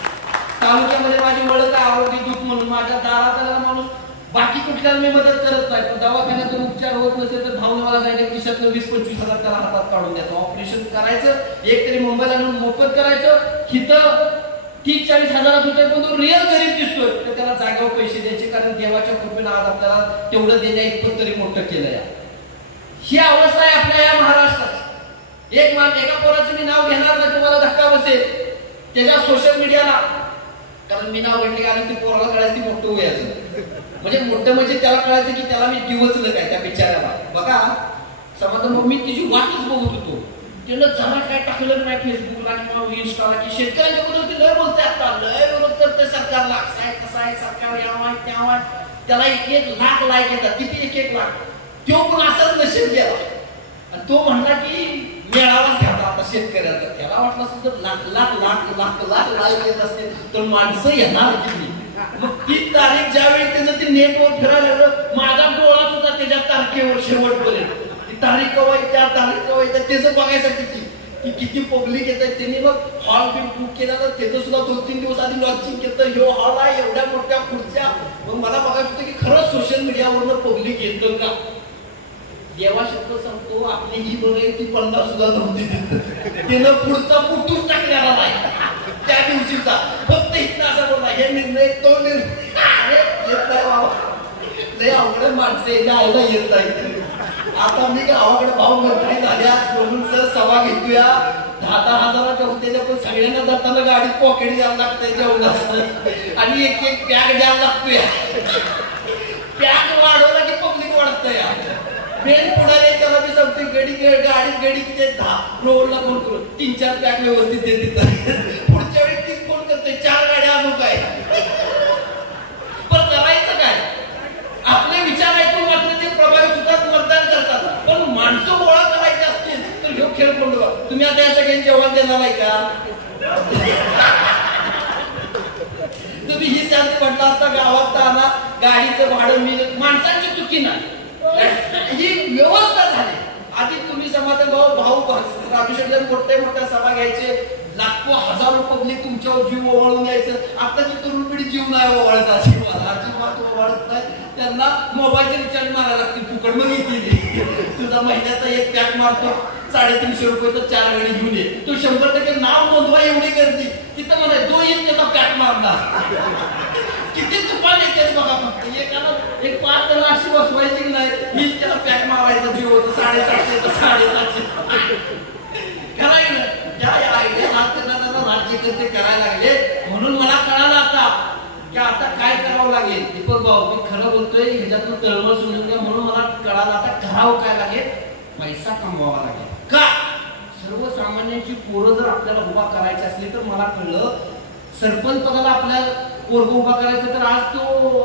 तालुक्यामध्ये माझी ओळख आहे आरोग्य दूत म्हणून, माझ्या दारात आलेला माणूस. बाकी कुठल्याला मी मदत करत नाही, पण दवाखान्यात उपचार होत नसेल तर भावने मला सांगितलं 20-25 हजार त्याला हातात काढून द्यायचं, ऑपरेशन करायचं, एक तरी मुंबईला मोफत करायचं. हिथं 30-40 हजारात होते, पण तो रिअल गरीब दिसतोय, तर त्याला जागेवर पैसे द्यायचे, कारण देवाच्या कृपेनं आज आपल्याला तेवढं देण्या इतकं तरी मोठं केलं. ही अवस्था आहे आपल्या या महाराष्ट्रात. एका पोराचं मी नाव घेणार नाही, तुम्हाला धक्का बसेल त्याच्या सोशल मीडियाला, कारण मी नाव घेतले कारण ती पोराला कळायचं ती मोठं वयाचं, म्हणजे मोठं म्हणजे त्याला कळायचं की त्याला मी दिवसलं काय त्या बिचाऱ्याला. बघा समजा मग मी तिची वाटच बघत होतो, त्यानं जरा काय टाकलं नाही फेसबुकला किंवा इंस्टाला की शेतकऱ्यांच्या बरोबर ते लय बोलते, आता लय विरोध करते सरकारला, असं आहे तसं आहे, सरकार यावा त्यावा, त्याला 1-1 लाख लाईक येतात. किती 1-1 लाख? तो पण असाच नशीब गेला आणि तो म्हणला की मेळावाच घ्यावा आता शेतकऱ्याचा. त्याला वाटलं असं तर लाख लाख लाख लाख लाख लाईक येत असते तर माणसं येणार किती. मग ती तारीख ज्यावेळी त्याचं ते नेटवर फिरायला लागलं, माझा डोळा सुद्धा त्याच्या तारखेवर शेवटपर्यंत. ती तारीख कवा येत्या, तारीख कवा येत्या त्याचं बघायसाठी की किती पब्लिक येत आहे. त्यांनी मग हॉल बिल बुक केला तर त्याचं सुद्धा 2-3 दिवस आधी लॉन्चिंग केलं. ह्यो हॉल आहे, एवढ्या मोठ्या खुर्च्या. मग मला बघायचं होतं की खरंच सोशल मीडियावरनं पब्लिक येतं का. देवा शब्द सांगतो, आपली ही बघाई ती 50 सुद्धा नव्हती. त्यानं पुढचा कुठून टाकलेला नाही त्या दिवशीचा. फक्त इथं असं बोलला, हे निर्णय तो निर्णय येत नाही बाबा, लय अवघड माणसं यायला येत नाही. आता मी गावाकडे भाऊ मंत्री झाल्या म्हणून सर सभा घेतोया, 10-10 हजाराच्या होत्या, पण सगळ्यांना जाताना गाडीत पॉकेट द्यावं लागतंय जेवणाचं आणि 1-1 पॅक द्यावं लागतोय. पॅक वाढवला की पब्लिक वाढतंय. मेन पुढारी त्याला मी सांगते गाडीत गडी किती 10 रोडला फोन करून 3-4 पॅक व्यवस्थित देते. पुढच्या वेळी 30 फोन करतोय, 4 गाड्या आणू काय. पण करायचं काय, आपले विचार ऐकून मात्र ते प्रभावित होतात, मतदान करतात. पण माणसं गोळा करायचे असतील तर ह्यो खेळ कोण बघा. तुम्ही आता या सगळ्यांनी जेवण देणार आहे का. तुम्ही ही शांती म्हटलं आता गावात आणा, गाडीचं भाडं मिळत, माणसांची चुकी नाही, ही व्यवस्था झाली. आधी तुम्ही समाधान भाऊ अभिषेक मोठ्या सभा घ्यायचे, लाखो हजारो पब्लिक तुमच्यावर जीव ओवाळून यायचं. आताची तरुण पिढी जीव नाही ओवाळत, अजिबात ओवाळत नाही. त्यांना मोबाईलचे रिचार्ज मारायला लागते फुकट. मग येते तुझा महिन्याचा 1 पॅक मारतो, 350 रुपये 4 वेळी घेऊन ये. तू 100% नाव नोंदवा एवढी गर्दी तिथं म्हणा, जो येईल त्याचा पॅक मारणार. किती तुफान येते बघा. फक्त एकाला 5 जण अशी बसवायची नाही, मी त्याला पॅक मारायचं जीव होतं 750 750. करायला ज्या आयडिया राज्यकर्ते करायला लागले म्हणून मला कळालं आता की आता काय करावं लागेल. दीपक भाऊ मी खरं बोलतोय, ह्याच्यातून तळमळ सोडून द्या. म्हणून मला कळालं आता करावं काय लागेल, पैसा कमवावा लागेल. का सर्वसामान्यांची पोरं जर आपल्याला उभा करायची असली तर मला कळलं सरपंच पदाला आपल्या पोरग उभा करायचं तर आज तो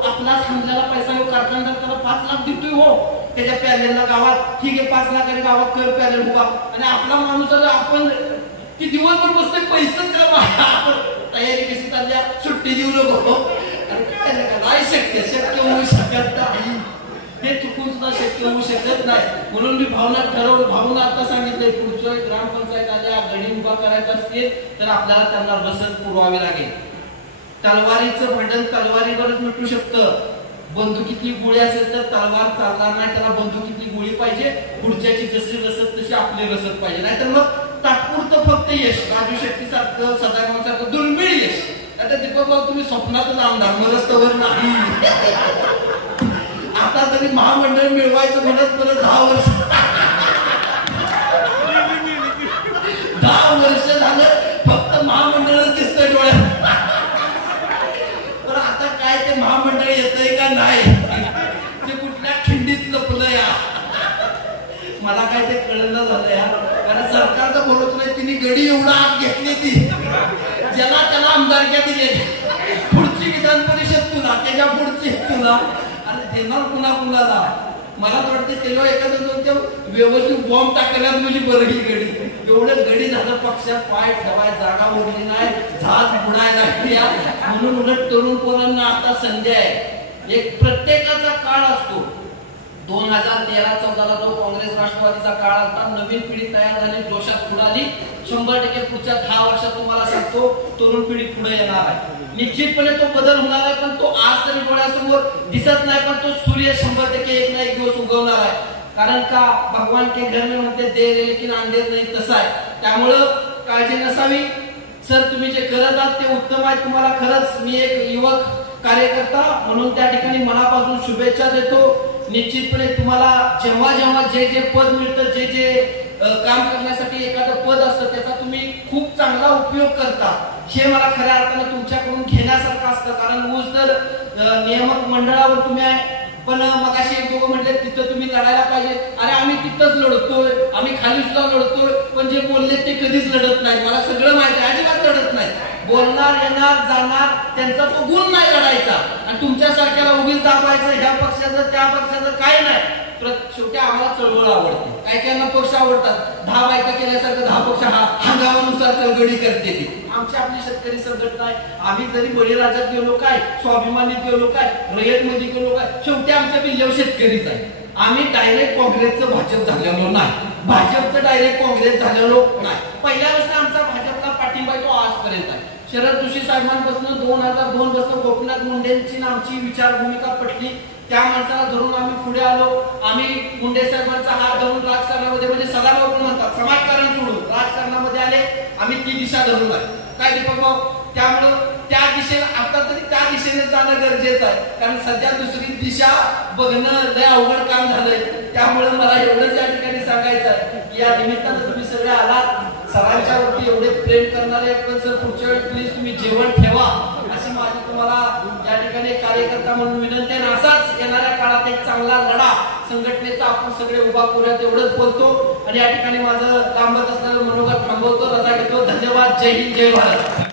आपलाच समजायला पैसा कारखानदार त्याला 5 लाख देतोय. हो त्याच्या पॅलेला गावात ठीक आहे, 5 लाखाने गावात कर पॅलेल उभा. आणि आपला माणूस आपण की दिवसभर बसतोय पैसे त्याला तयारी कशी चालल्या, सुट्टी देऊ नको. अरे काय नाही शक्य होऊ शकत नाही, हे चुकून सुद्धा शक्य होऊ शकत नाही. म्हणून मी भावना आता सांगितलंय, पुढच्या ग्रामपंचायत आल्या गडी उभा करायचा असतील तर आपल्याला त्यांना रसद पुरवावी लागेल. तलवारीचं भांडण तलवारीवरच मिटू शकतं. बंदुकीतली गोळी असेल तर तलवार चालणार नाही, त्याला बंदुकीतली गोळी पाहिजे. पुढच्याची जशी रसद तशी आपली रसद पाहिजे. नाहीतर मग तात्पुरतं फक्त यश, राजू शेट्टी सारखं सदागम सारखं दुर्मिळ यश. आता दीपक भाऊ तुम्ही स्वप्नातच आमदार मरस्तवर नाही. आता तरी महामंडळ मिळवायचं म्हणत 10 वर्ष 10 वर्ष झालं फक्त महामंडळच दिसतंय डोळ्यात. पण आता काय ते महामंडळ येतंय का नाही, ते कुठल्या खिंडीत लपलं या, मला काय ते कळलं झालं या. कारण सरकारचा बोलत नाही, तिने गडी एवढा आत घेतली ती, ज्याला त्याला आमदारक्या दिली. पुढची विधान परिषद तुला, त्याच्या पुढची तुला, आणि देणार कुणाला. मला तर वाटतं तेव्हा एखाद्या व्यवस्थित बॉम्ब टाकल्यात म्हणजे बरं ही गडी. एवढं गडी झालं, पक्षात पाय ठेवाय जागा उरली नाही, झाज बुडायला लागली. म्हणून उलट तरुण पोरांना आता संधी आहे. एक प्रत्येकाचा काळ असतो. 2013-14 जो काँग्रेस राष्ट्रवादीचा काळ आता, नवीन पिढी तयार झाली, जोशात पुढाली. 100% पुढच्या 10 वर्षात तुम्हाला सांगतो तरुण पिढी पुढे येणार आहे. निश्चितपणे तो बदल होणार आहे, पण तो आज तरी डोळ्यासमोर दिसत नाही, पण तो सूर्य 100% एक ना एक दिवस उगवणार आहे. कारण का भगवान के घर में म्हणते दे रे लेकिन अंधेर नाही, तसं आहे. त्यामुळं काळजी नसावी. सर तुम्ही जे करत आहात ते उत्तम आहे. तुम्हाला खरंच मी एक युवक कार्यकर्ता म्हणून त्या ठिकाणी मनापासून शुभेच्छा देतो. निश्चितपणे तुम्हाला जेव्हा जेव्हा जे पद मिळतं, जे काम करण्यासाठी एखादं पद असतं, त्याचा तुम्ही खूप चांगला उपयोग करता, हे मला खऱ्या अर्थानं तुमच्याकडून घेण्यासारखं असतं. कारण ऊस जर नियामक मंडळावर तुम्ही पण मगाशी एक दोघं म्हटले तिथं तुम्ही लढायला पाहिजे. अरे आम्ही तिथंच लढतोय, आम्ही खाली सुद्धा लढतोय, पण जे बोलले ते कधीच लढत नाही. मला सगळं माहिती आहे, अजिबात लढत नाही. बोलणार, येणार, जाणार, त्यांचा तो गुण नाही लढायचा. आणि तुमच्यासारख्याला उगीच दाखवायचं ह्या पक्षाचं त्या पक्षाचं काय नाही. शेवटी आम्हाला चळवळ आवडते. काही काहींना पक्ष आवडतात. 10 बायका केल्यासारखं 10 पक्ष हंगामानुसार चळवळी करते ती. आमची आपली शेतकरी संघटना आहे. आम्ही जरी बळीराजात गेलो काय, स्वाभिमानीत गेलो काय, रयतमध्ये गेलो काय, शेवटी आमच्या बिल्ल्यावर शेतकरीच आहे. आम्ही डायरेक्ट काँग्रेसचं भाजप झालेलो नाही, भाजपचं डायरेक्ट काँग्रेस झालेलो नाही. पहिल्या वर्षी आमचा भाजपला पाठिंबा तो आजपर्यंत आहे. शरद जोशी साहेबांपासून 2002 पासून गोपीनाथ मुंडेंची आमची विचार भूमिका पटली. त्या माणसाला धरून आम्ही पुढे आलो. आम्ही मुंडे साहेबांचा हात धरून राजकारणामध्ये, म्हणजे सदा लोक म्हणतात समाजकारण सोडून राजकारणामध्ये आले. आम्ही ती दिशा धरून आहे. काय दीपक भाऊ, त्यामुळं त्या दिशेला आता तरी त्या दिशेने जाणं गरजेचं आहे. कारण सध्या दुसरी दिशा बघणं लय अवघड काम झालंय. त्यामुळे मला एवढंच या ठिकाणी सांगायचं आहे की या निमित्तानं तुम्ही सगळे आलात. सरांच्या वरती एवढे प्रेम करणारे, पण सर पुढच्या वेळेस प्लीज तुम्ही जेवण ठेवा अशी माझी तुम्हाला या ठिकाणी कार्यकर्ता म्हणून विनंती आहे. असाच येणाऱ्या काळात एक चांगला लढा संघटनेचा आपण सगळे उभा करूयात एवढंच बोलतो आणि या ठिकाणी माझं लांबत असलेलं मनोगत थांबवतो. रजा घेतो. धन्यवाद. जय हिंद, जय भारत.